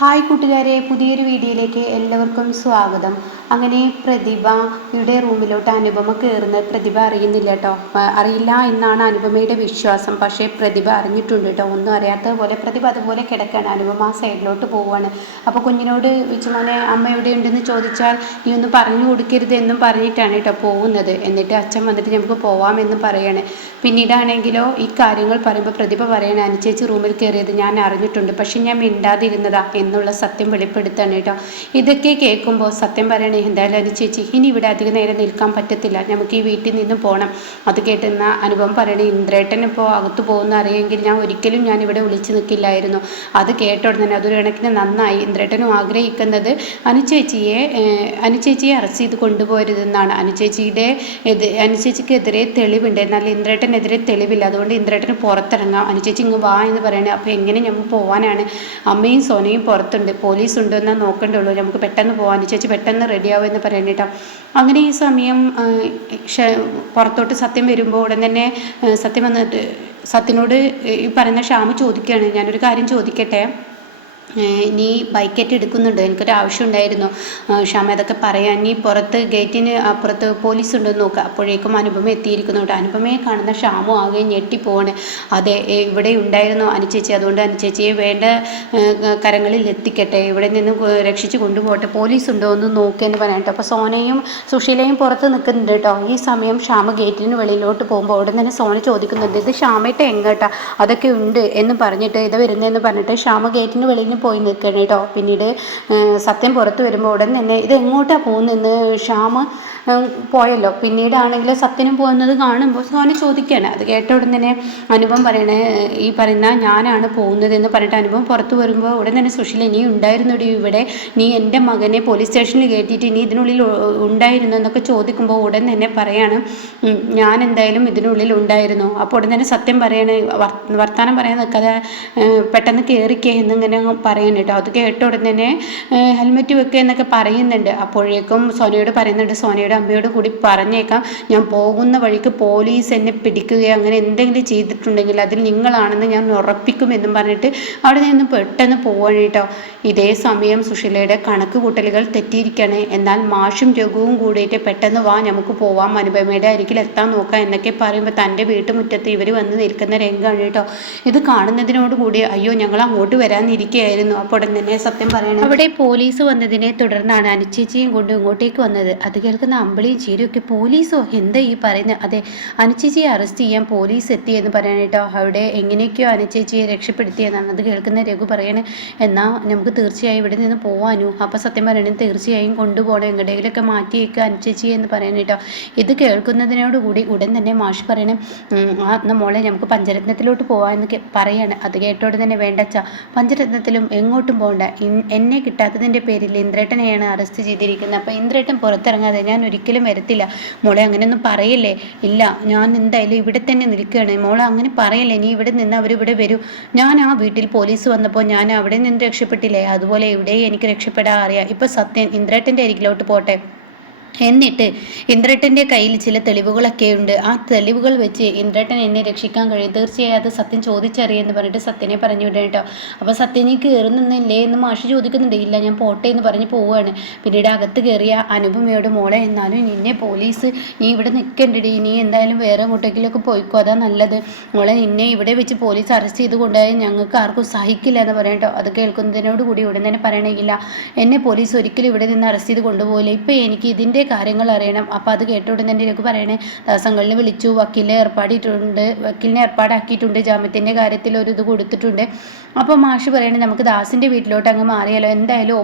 Hi കൂട്ടുകാരെ, പുതിയൊരു വീഡിയോയിലേക്ക് എല്ലാവർക്കും സ്വാഗതം. അങ്ങനെ പ്രതിഭയുടെ റൂമിലോട്ട് അനുപമ കയറുന്നത് പ്രതിഭ അറിയുന്നില്ല കേട്ടോ. അറിയില്ല എന്നാണ് അനുപമയുടെ വിശ്വാസം. പക്ഷേ പ്രതിഭ അറിഞ്ഞിട്ടുണ്ട് കേട്ടോ. ഒന്നും അറിയാത്ത പോലെ പ്രതിഭ അതുപോലെ കിടക്കുകയാണ്. അനുപമ ആ സൈഡിലോട്ട് പോവുകയാണ്. അപ്പോൾ കുഞ്ഞിനോട് വിച്ചുമോനെ അമ്മ എവിടെ ഉണ്ടെന്ന് ചോദിച്ചാൽ നീ ഒന്ന് പറഞ്ഞു കൊടുക്കരുത് എന്നും പറഞ്ഞിട്ടാണ് കേട്ടോ പോകുന്നത്. എന്നിട്ട് അച്ഛൻ വന്നിട്ട് നമുക്ക് പോവാമെന്ന് പറയാണ്. പിന്നീടാണെങ്കിലോ ഈ കാര്യങ്ങൾ പറയുമ്പോൾ പ്രതിഭ പറയണേ, അനുചേച്ചി റൂമിൽ കയറിയത് ഞാൻ അറിഞ്ഞിട്ടുണ്ട്, പക്ഷെ ഞാൻ മിണ്ടാതിരുന്നതാ എന്നുള്ള സത്യം വെളിപ്പെടുത്താണ് കേട്ടോ. ഇതൊക്കെ കേൾക്കുമ്പോൾ സത്യം പറയണേ, എന്തായാലും അനുചേച്ചി ഇനി ഇവിടെ അധികം നേരം നിൽക്കാൻ പറ്റത്തില്ല, നമുക്ക് ഈ വീട്ടിൽ നിന്ന് പോകണം. അത് കേട്ടുന്ന അനുഭവം പറയണേ, ഇന്ദ്രേട്ടൻ ഇപ്പോൾ അകത്ത് പോകുന്ന അറിയെങ്കിൽ ഞാൻ ഇവിടെ വിളിച്ചു നിൽക്കില്ലായിരുന്നു. അത് കേട്ട ഉടനെ അതൊരു കണക്കിന് നന്നായി. ഇന്ദ്രേട്ടനും ആഗ്രഹിക്കുന്നത് അനുചേച്ചിയെ അറസ്റ്റ് ചെയ്ത് കൊണ്ടുപോകരുതെന്നാണ്. അനുചേച്ചിക്കെതിരെ തെളിവുണ്ട്, എന്നാൽ ഇന്ദ്രേട്ടനെതിരെ തെളിവില്ല. അതുകൊണ്ട് ഇന്ദ്രേട്ടന് പുറത്തിറങ്ങാം, അനുചേച്ചി ഇങ്ങ് വാ എന്ന് പറയണേ. അപ്പോൾ എങ്ങനെ നമുക്ക് പോകാനാണ്? അമ്മയും സോനയും പുറത്തുണ്ട്, പോലീസ് ഉണ്ടോ എന്നാൽ നോക്കണ്ടുള്ളൂ, നമുക്ക് പെട്ടെന്ന് പോകാം, അനുചേച്ചി പെട്ടെന്ന് റെഡിയാവും എന്ന് പറയണേട്ടോ. അങ്ങനെ ഈ സമയം പുറത്തോട്ട് സത്യം വരുമ്പോൾ ഉടൻ തന്നെ സത്യം വന്നിട്ട് സത്യനോട് ഈ പറയുന്ന ഷ്യാമ് ചോദിക്കുകയാണ്, ഞാനൊരു കാര്യം ചോദിക്കട്ടെ, നീ ബൈക്കേറ്റ് എടുക്കുന്നുണ്ട്, എനിക്കൊരു ആവശ്യം ഉണ്ടായിരുന്നു ക്ഷമ, അതൊക്കെ പറയാൻ. നീ പുറത്ത് ഗേറ്റിന് അപ്പുറത്ത് പോലീസ് ഉണ്ടെന്ന് നോക്കുക. അപ്പോഴേക്കും അനുപമ എത്തിയിരിക്കുന്നുണ്ട്. അനുപമയെ കാണുന്ന ക്ഷാമു ആകെ ഞെട്ടിപ്പോവാണ്. അതെ, ഇവിടെ ഉണ്ടായിരുന്നു അനുചേച്ചി, അതുകൊണ്ട് അനുചേച്ചിയെ വേണ്ട കരങ്ങളിൽ എത്തിക്കട്ടെ, ഇവിടെ നിന്ന് രക്ഷിച്ച് കൊണ്ടുപോകട്ടെ, പോലീസ് ഉണ്ടോ എന്ന് നോക്കിയെന്ന് പറയാനായിട്ട്. അപ്പോൾ സോനയും സുശീലയും പുറത്ത് നിൽക്കുന്നുണ്ട് കേട്ടോ. ഈ സമയം ക്ഷാമ ഗേറ്റിന് വെളിയിലോട്ട് പോകുമ്പോൾ ഉടൻ തന്നെ സോന ചോദിക്കുന്നുണ്ട്, ഇത് ക്ഷാമയിട്ട് എങ്ങോട്ടാ? അതൊക്കെ ഉണ്ട് എന്ന് പറഞ്ഞിട്ട് ഇത് വരുന്നതെന്ന് പറഞ്ഞിട്ട് ക്ഷാമ ഗേറ്റിന് വെളിയിൽ പോയി നിൽക്കണം കേട്ടോ. പിന്നീട് സത്യം പുറത്ത് വരുമ്പോൾ ഉടൻ തന്നെ ഇത് എങ്ങോട്ടാണ് പോകുന്നതെന്ന് ഷ്യാമ് പോയല്ലോ. പിന്നീടാണെങ്കിൽ സത്യനും പോകുന്നത് കാണുമ്പോൾ സോന ചോദിക്കുകയാണ്. അത് കേട്ട ഉടൻ തന്നെ അനുപം പറയണേ, ഈ പറയുന്ന ഞാനാണ് പോകുന്നത് എന്ന് പറഞ്ഞിട്ട് അനുപം പുറത്ത് വരുമ്പോൾ ഉടൻ തന്നെ സുശീല, നീ ഉണ്ടായിരുന്നടി ഇവിടെ, നീ എൻ്റെ മകനെ പോലീസ് സ്റ്റേഷനിൽ കയറ്റിയിട്ട് നീ ഇതിനുള്ളിൽ ഉണ്ടായിരുന്നു എന്നൊക്കെ ചോദിക്കുമ്പോൾ ഉടൻ തന്നെ പറയാണ്, ഞാൻ എന്തായാലും ഇതിനുള്ളിൽ ഉണ്ടായിരുന്നു. അപ്പോൾ ഉടൻ തന്നെ സത്യം പറയാണ്, വർത്തമാനം പറയാൻ നിൽക്കാതെ പെട്ടെന്ന് കയറിക്കേ എന്നിങ്ങനെ പറയാൻ കേട്ടോ. അത് കേട്ട ഉടൻ തന്നെ ഹെൽമെറ്റ് വെക്കുക എന്നൊക്കെ പറയുന്നുണ്ട്. അപ്പോഴേക്കും സോനയോട് പറയുന്നുണ്ട്, സോനയുടെ അമ്മയോട് കൂടി പറഞ്ഞേക്കാം, ഞാൻ പോകുന്ന വഴിക്ക് പോലീസ് എന്നെ പിടിക്കുകയോ അങ്ങനെ എന്തെങ്കിലും ചെയ്തിട്ടുണ്ടെങ്കിൽ അതിൽ നിങ്ങളാണെന്ന് ഞാൻ ഉറപ്പിക്കുമെന്നും പറഞ്ഞിട്ട് അവിടെ നിന്ന് പെട്ടെന്ന് പോവാണ് കേട്ടോ. ഇതേ സമയം സുശീലയുടെ കണക്ക് കൂട്ടലുകൾ തെറ്റിയിരിക്കുകയാണ്. എന്നാൽ മാഷും രഘുവും കൂടിയിട്ട് പെട്ടെന്ന് വാ നമുക്ക് പോവാം, അനുപമയുടെ അരികിൽ എത്താൻ നോക്കാം എന്നൊക്കെ പറയുമ്പോൾ തൻ്റെ വീട്ടുമുറ്റത്ത് ഇവർ വന്ന് നിൽക്കുന്ന രംഗമാണ് കേട്ടോ. ഇത് കാണുന്നതിനോടുകൂടി അയ്യോ ഞങ്ങൾ അങ്ങോട്ട് വരാനിരിക്കുകയായിരുന്നു. അപ്പോൾ ഉടൻ തന്നെ സത്യം പറയണം, അവിടെ പോലീസ് വന്നതിനെ തുടർന്നാണ് അനുചേച്ചിയും കൊണ്ട് ഇങ്ങോട്ടേക്ക് വന്നത്. അത് കേൾക്കുന്ന അമ്പിളിയും ചീരയൊക്കെ, പോലീസോ എന്താ ഈ പറയുന്നത്? അതെ, അനുചേച്ചിയെ അറസ്റ്റ് ചെയ്യാൻ പോലീസ് എത്തിയെന്ന് പറയാനേട്ടോ. അവിടെ എങ്ങനെയൊക്കെയോ അനുചേച്ചിയെ രക്ഷപ്പെടുത്തിയെന്നാണ്. അത് കേൾക്കുന്ന രഘു പറയണേ, എന്നാൽ നമുക്ക് തീർച്ചയായും ഇവിടെ നിന്ന് പോവാനോ? അപ്പോൾ സത്യം പറയണേ, തീർച്ചയായും കൊണ്ടുപോകണം, എങ്ങടെങ്കിലൊക്കെ മാറ്റിയേക്കുക അനുചേച്ചിയെ എന്ന് പറയാനേട്ടോ. ഇത് കേൾക്കുന്നതിനോടുകൂടി ഉടൻ തന്നെ മാഷ് പറയണേ, മോളെ നമുക്ക് പഞ്ചരത്നത്തിലോട്ട് പോകാമെന്ന് പറയാണ്. അത് കേട്ടോടെ തന്നെ വേണ്ടച്ച, പഞ്ചരത്നത്തിലും എങ്ങോട്ടും പോകണ്ട, എന്നെ കിട്ടാത്തതിൻ്റെ പേരിൽ ഇന്ദ്രേട്ടനെയാണ് അറസ്റ്റ് ചെയ്തിരിക്കുന്നത്. അപ്പോൾ ഇന്ദ്രേട്ടൻ പുറത്തിറങ്ങാതെ ഞാൻ ഒരിക്കലും വരത്തില്ല. മോളെ അങ്ങനെയൊന്നും പറയല്ലേ. ഇല്ല, ഞാൻ എന്തായാലും ഇവിടെ തന്നെ നിൽക്കുകയാണ്. മോളെ അങ്ങനെ പറയല്ലേ, നീ ഇവിടെ നിന്ന് അവരിവിടെ വരൂ. ഞാൻ ആ വീട്ടിൽ പോലീസ് വന്നപ്പോൾ ഞാൻ അവിടെ നിന്ന് രക്ഷപ്പെട്ടില്ലേ, അതുപോലെ ഇവിടെ എനിക്ക് രക്ഷപ്പെടാൻ അറിയാം. ഇപ്പം സത്യൻ ഇന്ദ്രേട്ടൻ്റെ അരികിലോട്ട് പോട്ടെ, എന്നിട്ട് ഇന്ദ്രേട്ടൻ്റെ കയ്യിൽ ചില തെളിവുകളൊക്കെ ഉണ്ട്, ആ തെളിവുകൾ വെച്ച് ഇന്ദ്രേട്ടൻ എന്നെ രക്ഷിക്കാൻ കഴിയും, തീർച്ചയായും അത് സത്യം ചോദിച്ചറിയെന്ന് പറഞ്ഞിട്ട് സത്യനെ പറഞ്ഞു വിടണം കേട്ടോ. അപ്പോൾ സത്യനെ കയറുന്നില്ലേ എന്ന് മാഷ് ചോദിക്കുന്നുണ്ട്. ഇല്ല, ഞാൻ പോട്ടെ എന്ന് പറഞ്ഞ് പോവുകയാണ്. പിന്നീട് അകത്ത് കയറിയ അനുപമയോട്, മോളെ എന്നാലും നിന്നെ പോലീസ്, നീ ഇവിടെ നിൽക്കണ്ടടി, നീ എന്തായാലും വേറെ എങ്ങോട്ടെങ്കിലൊക്കെ പോയിക്കോ, അതാ നല്ലത്. മോളെ നിന്നെ ഇവിടെ വെച്ച് പോലീസ് അറസ്റ്റ് ചെയ്ത് കൊണ്ടുപോയാൽ ഞങ്ങൾക്ക് ആർക്കും സഹിക്കില്ല എന്ന് പറയാം കേട്ടോ. അത് കേൾക്കുന്നതിനോട് കൂടി ഉടൻ തന്നെ പറയണമെങ്കില്ല, എന്നെ പോലീസ് ഒരിക്കലും ഇവിടെ നിന്ന് അറസ്റ്റ് ചെയ്ത് കൊണ്ടുപോകില്ല, ഇപ്പം എനിക്ക് ഇതിൻ്റെ കാര്യങ്ങൾ അറിയണം. അപ്പോൾ അത് കേട്ട ഉടൻ തന്നെ എനിക്ക് പറയണേ, ദിവസങ്ങളിൽ വിളിച്ചു, വക്കീലിനെ ഏർപ്പാടാക്കിയിട്ടുണ്ട്, ജാമ്യത്തിൻ്റെ കാര്യത്തിൽ ഒരു ഇത് കൊടുത്തിട്ടുണ്ട്. അപ്പോൾ മാഷ് പറയണേ, നമുക്ക് ദാസിൻ്റെ വീട്ടിലോട്ട് അങ്ങ് മാറിയാലോ, എന്തായാലും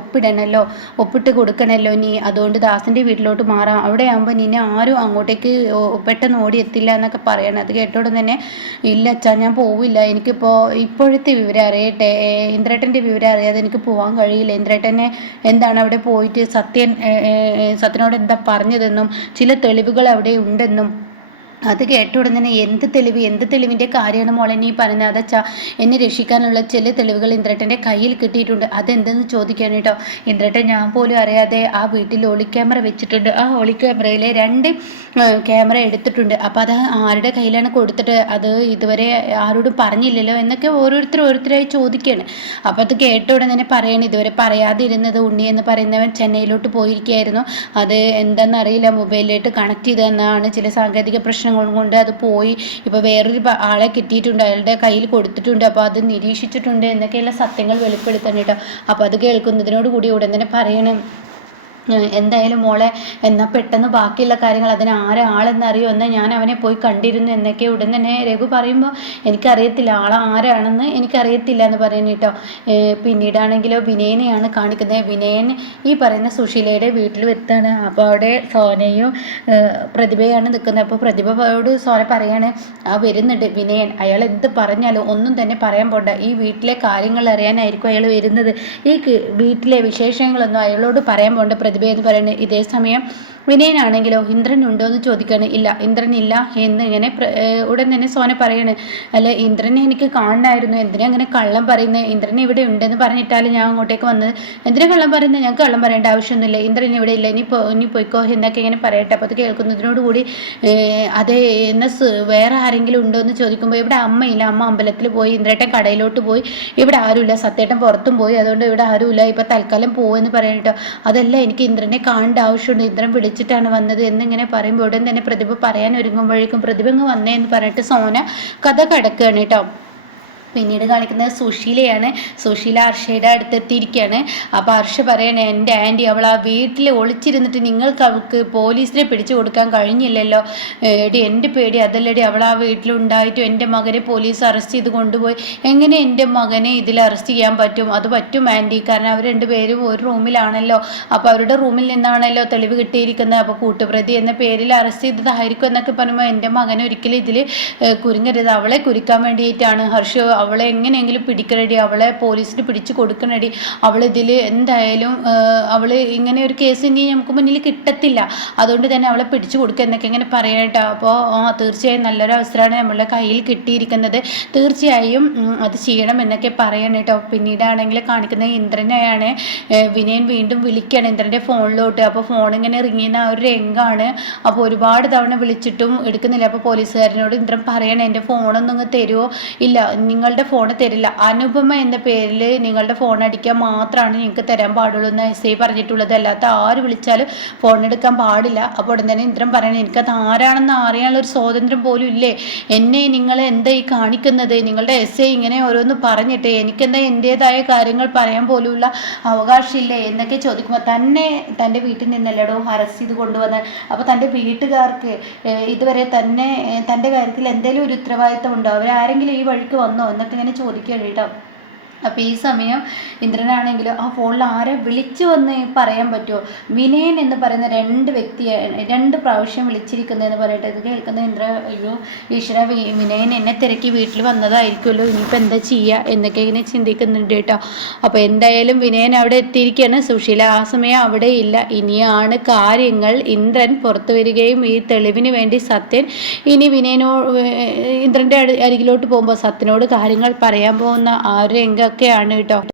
ഒപ്പിട്ട് കൊടുക്കണമല്ലോ നീ, അതുകൊണ്ട് ദാസിൻ്റെ വീട്ടിലോട്ട് മാറാം, അവിടെ ആകുമ്പോൾ നിന്നെ ആരും അങ്ങോട്ടേക്ക് പെട്ടെന്ന് ഓടിയെത്തില്ല എന്നൊക്കെ പറയണം. അത് കേട്ടോടെ തന്നെ, ഇല്ല അച്ഛാ ഞാൻ പോവില്ല, എനിക്കിപ്പോൾ ഇപ്പോഴത്തെ വിവരം അറിയട്ടെ, ഇന്ദ്രേട്ടൻ്റെ വിവരം അറിയാതെ എനിക്ക് പോകാൻ കഴിയില്ല. ഇന്ദ്രേട്ടനെ എന്താണ് അവിടെ പോയിട്ട് സത്യനോട് എന്താ പറഞ്ഞതെന്നും ചില തെളിവുകൾ അവിടെ ഉണ്ടെന്നും അത് കേട്ട ഉടൻ തന്നെ എന്ത് തെളിവിൻ്റെ കാര്യമാണ് മോളെ നീ പറയുന്നത്? അതച്ചാ എന്നെ രക്ഷിക്കാനുള്ള ചില തെളിവുകൾ ഇന്ദ്രേട്ടൻ്റെ കയ്യിൽ കിട്ടിയിട്ടുണ്ട്, അതെന്തെന്ന് ചോദിക്കാൻ കേട്ടോ. ഇന്ദ്രേട്ടൻ ഞാൻ പോലും അറിയാതെ ആ വീട്ടിൽ ഒളി ക്യാമറ വെച്ചിട്ടുണ്ട്, ആ ഒളി ക്യാമറയിലെ 2 ക്യാമറ എടുത്തിട്ടുണ്ട്. അപ്പം അത് ആരുടെ കയ്യിലാണ് കൊടുത്തിട്ട് അത് ഇതുവരെ ആരോടും പറഞ്ഞില്ലല്ലോ എന്നൊക്കെ ഓരോരുത്തരായി ചോദിക്കുകയാണ്. അപ്പം അത് കേട്ട ഉടൻ തന്നെ പറയണം, ഇതുവരെ പറയാതിരുന്നത് ഉണ്ണി എന്ന് പറയുന്നവൻ ചെന്നൈയിലോട്ട് പോയിരിക്കുകയായിരുന്നു, അത് എന്താണെന്നറിയില്ല മൊബൈലിലേക്ക് കണക്ട് ചെയ്തതെന്നാണ്, ചില സാങ്കേതിക പ്രശ്നങ്ങൾ കൊണ്ട് അത് പോയി, ഇപ്പോൾ വേറൊരു ആളെ കിട്ടിയിട്ടുണ്ട്, അയാളുടെ കയ്യിൽ കൊടുത്തിട്ടുണ്ട്, അപ്പോൾ അത് നിരീക്ഷിച്ചിട്ടുണ്ട് എന്നൊക്കെയുള്ള സത്യങ്ങൾ വെളിപ്പെടുത്തണം കേട്ടോ. അപ്പോൾ അത് കേൾക്കുന്നതിനോട് കൂടി ഉടൻ തന്നെ പറയണം, എന്തായാലും മോളെ എന്നാൽ പെട്ടെന്ന് ബാക്കിയുള്ള കാര്യങ്ങൾ അതിന് ആരാളെന്നറിയോ, എന്നാൽ ഞാൻ അവനെ പോയി കണ്ടിരുന്നു എന്നൊക്കെ ഉടൻ തന്നെ രഘു പറയുമ്പോൾ എനിക്കറിയത്തില്ല ആരാണെന്ന് എനിക്കറിയത്തില്ല എന്ന് പറയുന്നു കേട്ടോ. പിന്നീടാണെങ്കിലോ വിനയനെയാണ് കാണിക്കുന്നത്. വിനയൻ ഈ പറയുന്ന സുശീലയുടെ വീട്ടിൽ എത്താണ്. അപ്പോൾ അവിടെ സോനയും പ്രതിഭയാണ് നിൽക്കുന്നത്. അപ്പോൾ പ്രതിഭയോട് സോന പറയാണ്, വരുന്നുണ്ട് വിനയൻ, അയാൾ എന്ത് പറഞ്ഞാലും ഒന്നും തന്നെ പറയാൻ പോണ്ട, ഈ വീട്ടിലെ കാര്യങ്ങൾ അറിയാനായിരിക്കും അയാൾ വരുന്നത്, ഈ വീട്ടിലെ വിശേഷങ്ങളൊന്നും അയാളോട് പറയാൻ പോണ്ട പ്രതിഭ എന്ന് പറയുന്നത്. ഇതേ സമയം വിനയനാണെങ്കിലോ ഇന്ദ്രൻ ഉണ്ടോ എന്ന് ചോദിക്കുകയാണ്. ഇല്ല, ഇന്ദ്രൻ ഇല്ല എന്ന് ഇങ്ങനെ ഉടൻ തന്നെ സോന പറയാണ്. അല്ല, ഇന്ദ്രനെ എനിക്ക് കാണണമായിരുന്നു, എന്തിനാ അങ്ങനെ കള്ളം പറയുന്നത്? ഇന്ദ്രൻ ഇവിടെ ഉണ്ടെന്ന് പറഞ്ഞിട്ടാലും ഞാൻ അങ്ങോട്ടേക്ക് വന്നത്, എന്തിനാ കള്ളം പറയുന്നത്? ഞങ്ങൾക്ക് കള്ളം പറയേണ്ട ആവശ്യമൊന്നുമില്ല, ഇന്ദ്രൻ ഇവിടെ ഇല്ല, ഇനി പോയിക്കോ എന്നൊക്കെ ഇങ്ങനെ പറയട്ടെ. അപ്പോൾ അത് കേൾക്കുന്നതിനോടുകൂടി അതെ എന്നാൽ വേറെ ആരെങ്കിലും ഉണ്ടോ എന്ന് ചോദിക്കുമ്പോൾ ഇവിടെ അമ്മയില്ല, അമ്മ അമ്പലത്തിൽ പോയി, ഇന്ദ്രേട്ടൻ കടയിലോട്ട് പോയി, ഇവിടെ ആരുമില്ല, സത്യേട്ടൻ പുറത്തും പോയി, അതുകൊണ്ട് ഇവിടെ ആരുമില്ല, ഇപ്പം തൽക്കാലം പോകുമെന്ന് പറയട്ടോ. അതല്ല, എനിക്ക് ഇന്ദ്രനെ കാണേണ്ട ആവശ്യമുണ്ട്, ഇന്ദ്രൻ വിളിച്ചിട്ടാണ് വന്നത് എന്നിങ്ങനെ പറയുമ്പോൾ ഉടൻ തന്നെ പ്രതിഭ പറയാൻ ഒരുങ്ങുമ്പോഴേക്കും പ്രതിഭ അങ്ങ് വന്നേ എന്ന് പറഞ്ഞിട്ട് സോന കഥ കടക്കുകയാണ് കേട്ടോ. പിന്നീട് കാണിക്കുന്നത് സുശീലയാണ്. സുശീല ഹർഷയുടെ അടുത്തെത്തിയിരിക്കുകയാണ്. അപ്പോൾ ഹർഷ പറയണേ, എൻ്റെ ആൻറ്റി അവൾ ആ വീട്ടിൽ ഒളിച്ചിരുന്നിട്ട് നിങ്ങൾക്ക് അവൾക്ക് പോലീസിനെ പിടിച്ചു കൊടുക്കാൻ കഴിഞ്ഞില്ലല്ലോ എടി, എൻ്റെ പേടി അതല്ലടി, അവൾ ആ വീട്ടിലുണ്ടായിട്ടും എൻ്റെ മകനെ പോലീസ് അറസ്റ്റ് ചെയ്ത് കൊണ്ടുപോയി, എങ്ങനെ എൻ്റെ മകനെ ഇതിൽ അറസ്റ്റ് ചെയ്യാൻ പറ്റും? അത് പറ്റും ആൻറ്റി, കാരണം അവർ 2 പേരും ഒരു റൂമിലാണല്ലോ, അപ്പോൾ അവരുടെ റൂമിൽ നിന്നാണല്ലോ തെളിവ് കിട്ടിയിരിക്കുന്നത്, അപ്പോൾ കൂട്ടുപ്രതി എന്ന പേരിൽ അറസ്റ്റ് ചെയ്തതായിരിക്കും എന്നൊക്കെ പറയുമ്പോൾ എൻ്റെ മകനെ ഒരിക്കലും ഇതിൽ കുരുങ്ങരുത്, അവളെ കുരുക്കാൻ വേണ്ടിയിട്ടാണ് ഹർഷ, അവളെ എങ്ങനെയെങ്കിലും പിടിക്കണടി, അവളെ പോലീസിന് പിടിച്ചു കൊടുക്കണടി, അവളിതിൽ എന്തായാലും അവൾ ഇങ്ങനെ ഒരു കേസ് ഇനി നമുക്ക് മുന്നിൽ കിട്ടത്തില്ല, അതുകൊണ്ട് തന്നെ അവളെ പിടിച്ചു കൊടുക്കുക എന്നൊക്കെ ഇങ്ങനെ പറയട്ടോ. അപ്പോൾ തീർച്ചയായും നല്ലൊരു അവസരമാണ് നമ്മളുടെ കയ്യിൽ കിട്ടിയിരിക്കുന്നത്, തീർച്ചയായും അത് ചെയ്യണം എന്നൊക്കെ പറയണം കേട്ടോ. പിന്നീടാണെങ്കിൽ കാണിക്കുന്നത് ഇന്ദ്രനെയാണ്. വിനയൻ വീണ്ടും വിളിക്കുകയാണ് ഇന്ദ്രൻ്റെ ഫോണിലോട്ട്. അപ്പോൾ ഫോൺ ഇങ്ങനെ റിങ്ങിയുന്ന ആ ഒരു രംഗമാണ്. അപ്പോൾ ഒരുപാട് തവണ വിളിച്ചിട്ടും എടുക്കുന്നില്ല. അപ്പോൾ പോലീസുകാരനോട് ഇന്ദ്രൻ പറയണേ, എൻ്റെ ഫോണൊന്നും ഇങ്ങ് തരുമോ? ഇല്ല, നിങ്ങളുടെ ഫോൺ തരില്ല, അനുപമ എന്ന പേരിൽ നിങ്ങളുടെ ഫോൺ അടിക്കാൻ മാത്രമാണ് നിങ്ങൾക്ക് തരാൻ പാടുള്ളൂ എന്ന് എസ് ഐ പറഞ്ഞിട്ടുള്ളത്, അല്ലാത്ത ആര് വിളിച്ചാലും ഫോൺ എടുക്കാൻ പാടില്ല. അപ്പോൾ ഉടൻ തന്നെ ഇന്ദ്രൻ പറയണേ, എനിക്കത് ആരാണെന്ന് അറിയാനുള്ളൊരു സ്വാതന്ത്ര്യം പോലും ഇല്ലേ, എന്നെ നിങ്ങൾ എന്താ ഈ കാണിക്കുന്നത്? നിങ്ങളുടെ എസ് ഐ ഇങ്ങനെ ഓരോന്ന് പറഞ്ഞിട്ട് എനിക്കെന്താ എൻ്റേതായ കാര്യങ്ങൾ പറയാൻ പോലുമുള്ള അവകാശമില്ലേ എന്നൊക്കെ ചോദിക്കുമ്പോൾ, തൻ്റെ വീട്ടിൽ നിന്നല്ലടോ അറസ്റ്റ് ചെയ്ത് കൊണ്ടുവന്നത്, അപ്പോൾ തൻ്റെ വീട്ടുകാർക്ക് ഇതുവരെ തൻ്റെ കാര്യത്തിൽ എന്തെങ്കിലും ഒരു ഉത്തരവാദിത്തം ഉണ്ടോ? അവരാരെങ്കിലും ഈ വഴിക്ക് വന്നോ എന്നൊക്കെ ഇങ്ങനെ ചോദിക്കുകയാണ് കേട്ടോ. അപ്പോൾ ഈ സമയം ഇന്ദ്രനാണെങ്കിൽ ആ ഫോണിൽ ആരെ വിളിച്ചു വന്ന് പറയാൻ പറ്റുമോ? വിനയൻ എന്ന് പറയുന്ന 2 വ്യക്തിയാണ് 2 പ്രാവശ്യം വിളിച്ചിരിക്കുന്നതെന്ന് പറയട്ടെ. ഇത് കേൾക്കുന്ന ഇന്ദ്ര, അയ്യോ ഈശ്വര, വിനയൻ എന്നെ തിരക്കി വീട്ടിൽ വന്നതായിരിക്കുമല്ലോ, ഇനിയിപ്പോൾ എന്താ ചെയ്യുക എന്നൊക്കെ ഇങ്ങനെ ചിന്തിക്കുന്നുണ്ട് കേട്ടോ. അപ്പോൾ എന്തായാലും വിനയൻ അവിടെ എത്തിയിരിക്കുകയാണ്. സുശീല ആ സമയം അവിടെ ഇല്ല. ഇനിയാണ് കാര്യങ്ങൾ ഇന്ദ്രൻ പുറത്തു വരികയും ഈ തെളിവിന് വേണ്ടി സത്യൻ ഇനി ഇന്ദ്രൻ്റെ അരികിലോട്ട് പോകുമ്പോൾ സത്യനോട് കാര്യങ്ങൾ പറയാൻ പോകുന്ന ആ ഒരു രംഗമൊക്കെയാണ് കേട്ടോ.